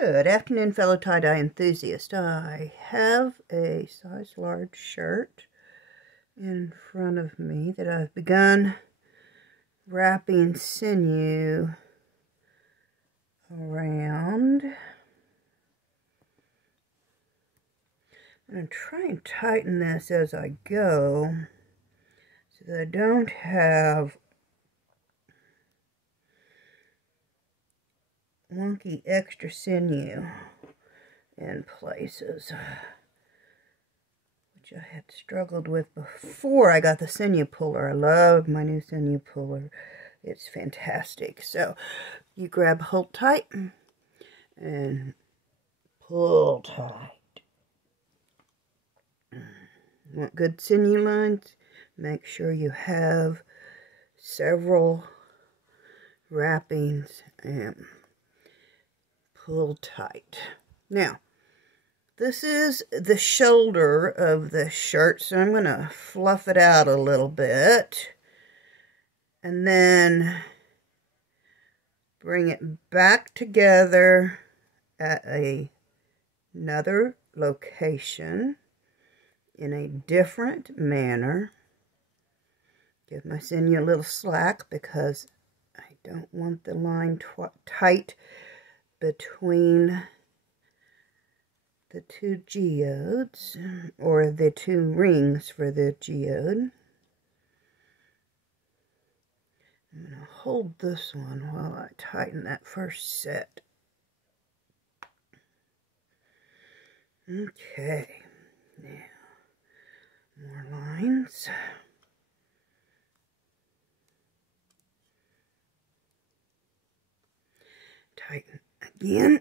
Good afternoon, fellow tie-dye enthusiast. I have a size large shirt in front of me that I've begun wrapping sinew around. I'm going to try and tighten this as I go so that I don't have wonky extra sinew in places, which I had struggled with before I got the sinew puller. I love my new sinew puller. It's fantastic. So you grab hold tight and pull tight. Want good sinew lines? Make sure you have several wrappings and pull tight. Now, this is the shoulder of the shirt, so I'm going to fluff it out a little bit and then bring it back together at another location in a different manner. Give my sinew a little slack because I don't want the line tight between the two geodes, or the two rings for the geode. I'm going to hold this one while I tighten that first set. Okay, now more lines. Tighten again.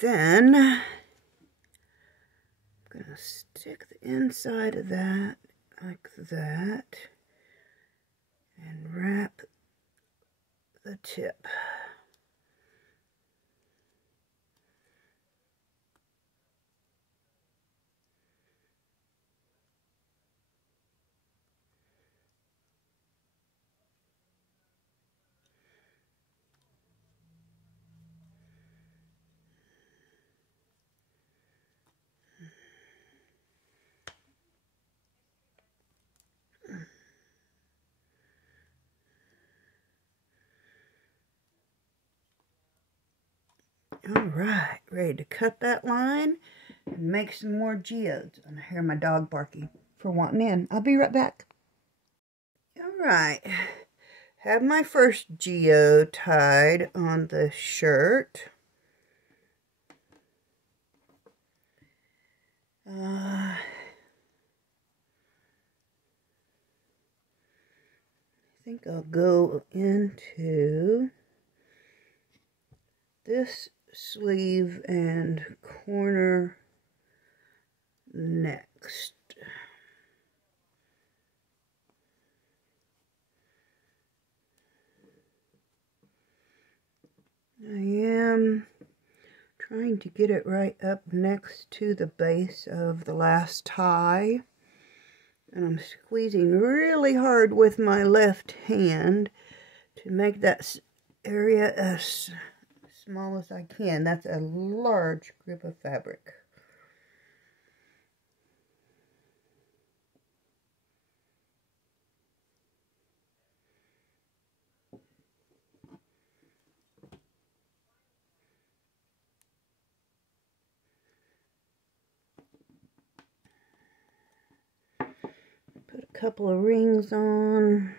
Then I'm going to stick the inside of that like that and wrap the tip. Alright, ready to cut that line and make some more geodes. And I hear my dog barking for wanting in. I'll be right back. Alright, have my first geode tied on the shirt. I think I'll go into this sleeve and corner next. I am trying to get it right up next to the base of the last tie, and I'm squeezing really hard with my left hand to make that area as small as I can. That's a large grip of fabric. Put a couple of rings on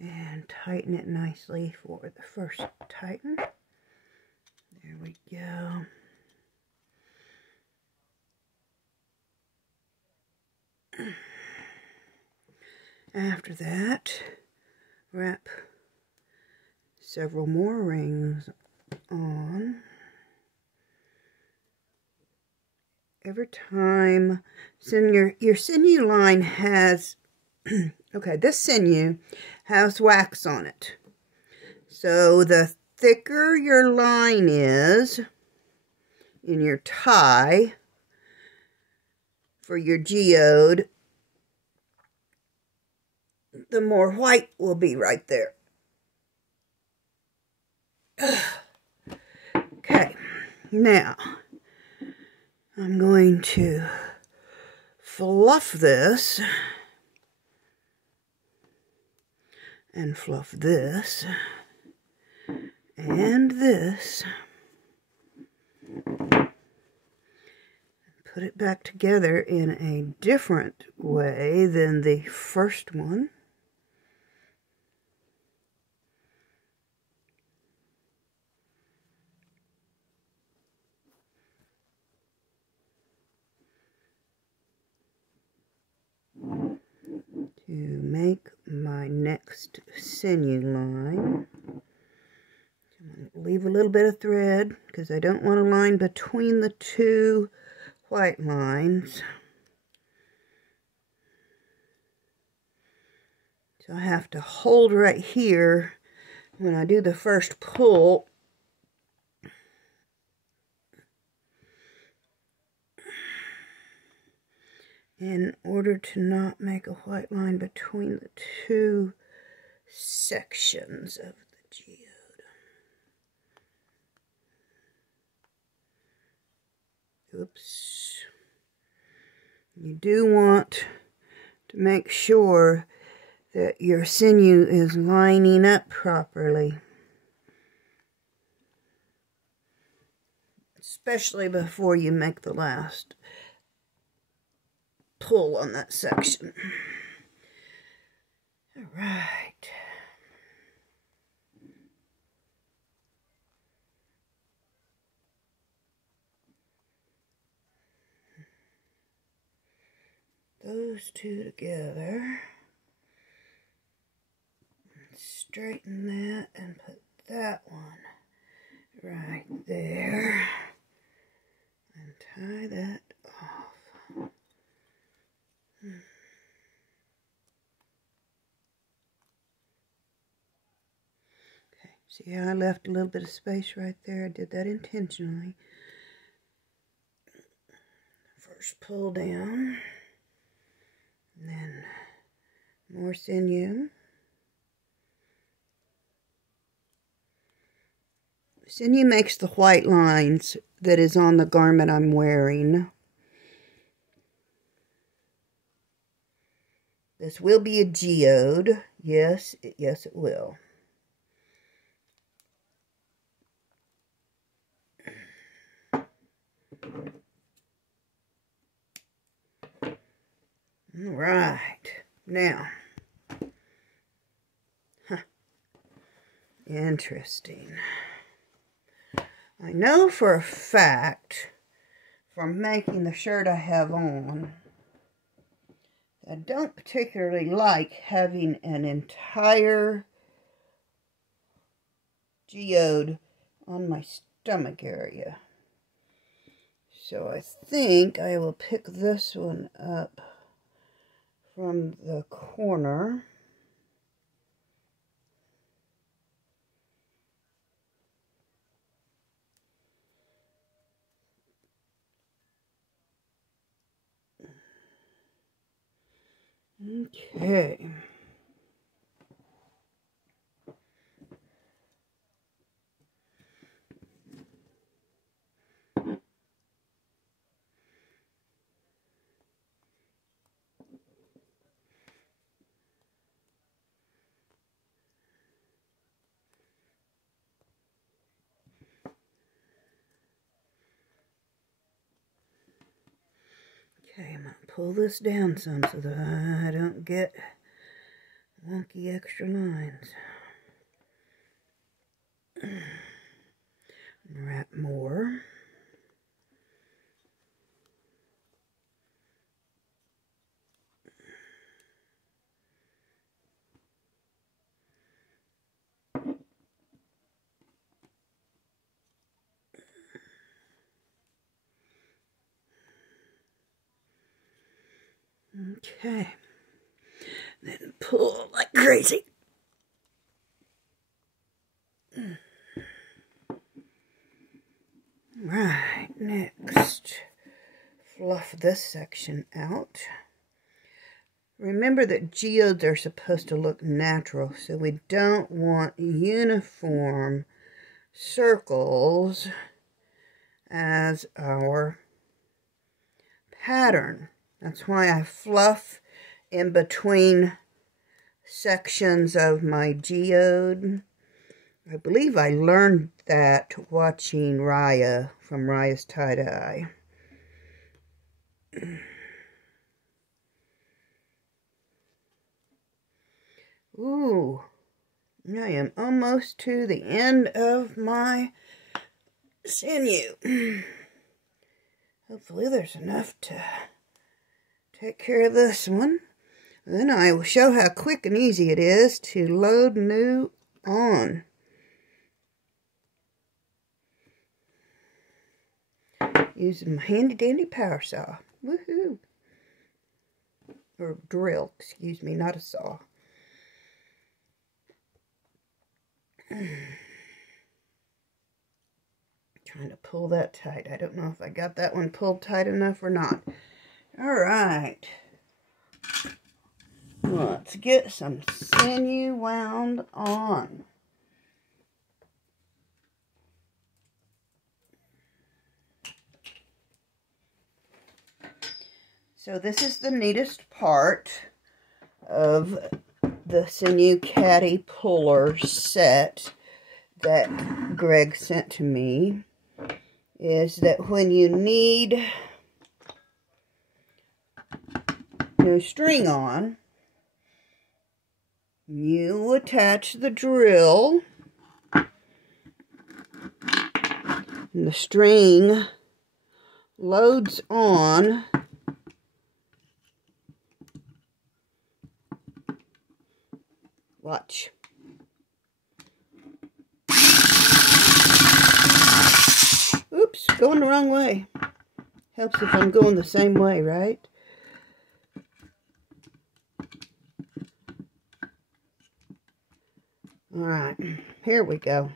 and tighten it nicely for the first tighten. There we go. After that, wrap several more rings on. Every time your sinew line has okay, this sinew has wax on it. So the thicker your line is in your tie for your geode, the more white will be right there. Okay, now I'm going to fluff this and fluff this and this. Put it back together in a different way than the first one. To make my next sinew line. I'm going to leave a little bit of thread because I don't want a line between the two white lines. So I have to hold right here when I do the first pull. In order to not make a white line between the two sections of the geode. Oops. You do want to make sure that your sinew is lining up properly. Especially before you make the last pull on that section. All right. Those two together. Straighten that and put that one right there. And tie that off. Okay, see how I left a little bit of space right there? I did that intentionally. First pull down, and then more sinew. Sinew makes the white lines that is on the garment I'm wearing. This will be a geode. Yes, yes it will. All right. Now. Interesting. I know for a fact from making the shirt I have on, I don't particularly like having an entire geode on my stomach area. So I think I will pick this one up from the corner. Okay. Okay, I'm going to pull this down some so that I don't get wonky extra lines. Wrap more. Okay. Then pull like crazy. Right, next, fluff this section out. Remember that geodes are supposed to look natural, so we don't want uniform circles as our pattern. That's why I fluff in between sections of my geode. I believe I learned that watching Raya from Raya's Tie-Dye. Ooh, I am almost to the end of my Sinue. Hopefully there's enough to take care of this one. Then I will show how quick and easy it is to load new on. Using my handy dandy power saw. Woohoo! Or drill, excuse me, not a saw. Trying to pull that tight. I don't know if I got that one pulled tight enough or not. Alright. Let's get some sinew wound on. So this is the neatest part of the Sinue Caddy puller set that Greg sent to me, is that when you need no string on, you attach the drill and the string loads on Watch. Oops, going the wrong way. Helps if I'm going the same way, right? Alright, here we go.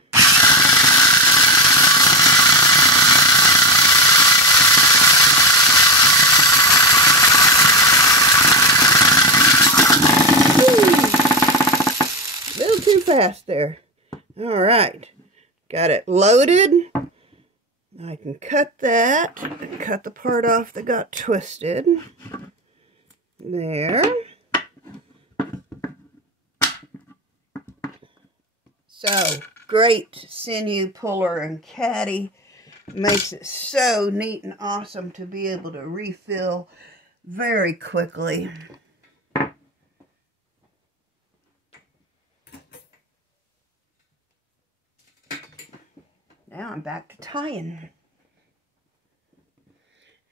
Fast there. All right, got it loaded. I can cut that and cut the part off that got twisted there. So great sinew puller and caddy, makes it so neat and awesome to be able to refill very quickly. Now I'm back to tying.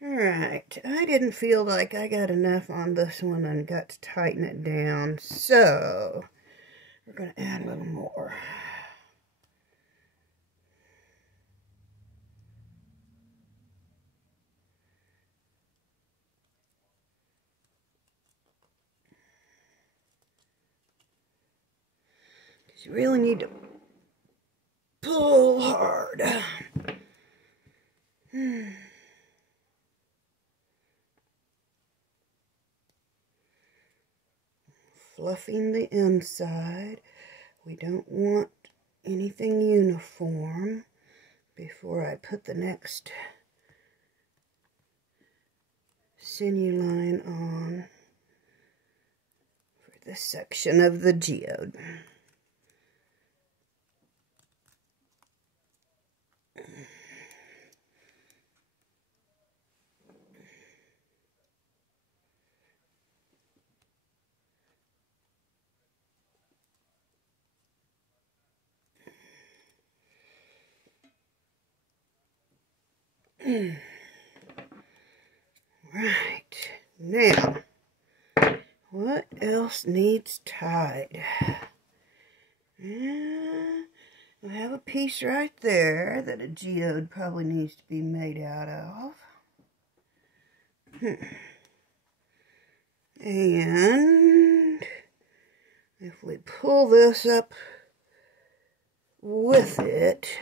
Alright, I didn't feel like I got enough on this one and got to tighten it down, so we're going to add a little more. You really need to pull hard. Fluffing the inside. We don't want anything uniform before I put the next sinew line on for this section of the geode. Right, now, what else needs tied? I have a piece right there that a geode probably needs to be made out of. And if we pull this up with it,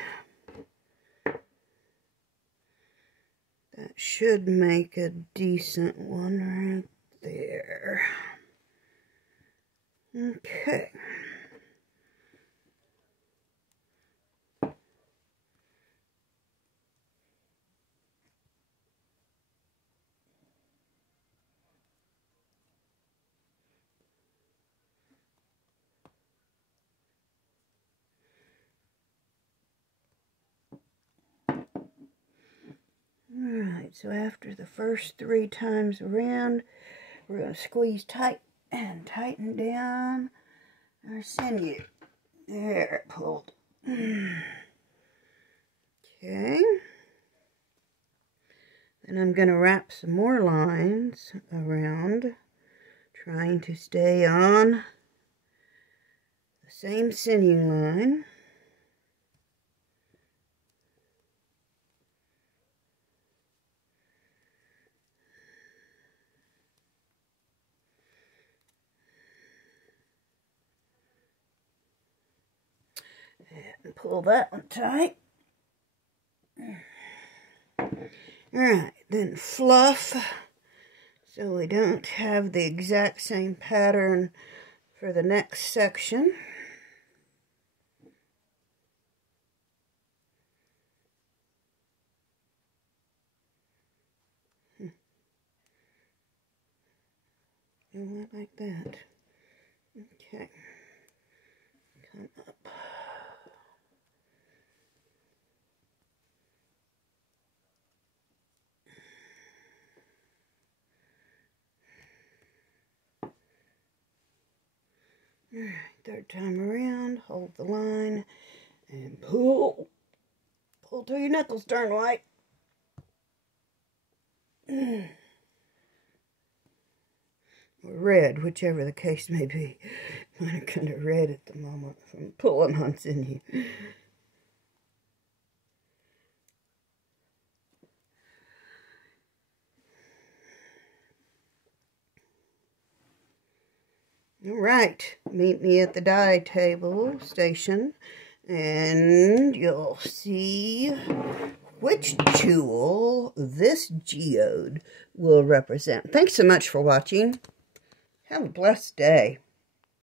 that should make a decent one right there. Okay. So after the first 3 times around, we're going to squeeze tight and tighten down our sinew. There, it pulled. Okay. Then I'm going to wrap some more lines around, trying to stay on the same sinew line. And pull that one tight. Alright, then fluff, so we don't have the exact same pattern for the next section. Do it like that. Okay. Come up. Alright, 3rd time around, hold the line, and pull. Pull till your knuckles turn white. Or red, whichever the case may be. Mine are kind of red at the moment from pulling on sinew. Alright, meet me at the dye table station and you'll see which jewel this geode will represent. Thanks so much for watching. Have a blessed day.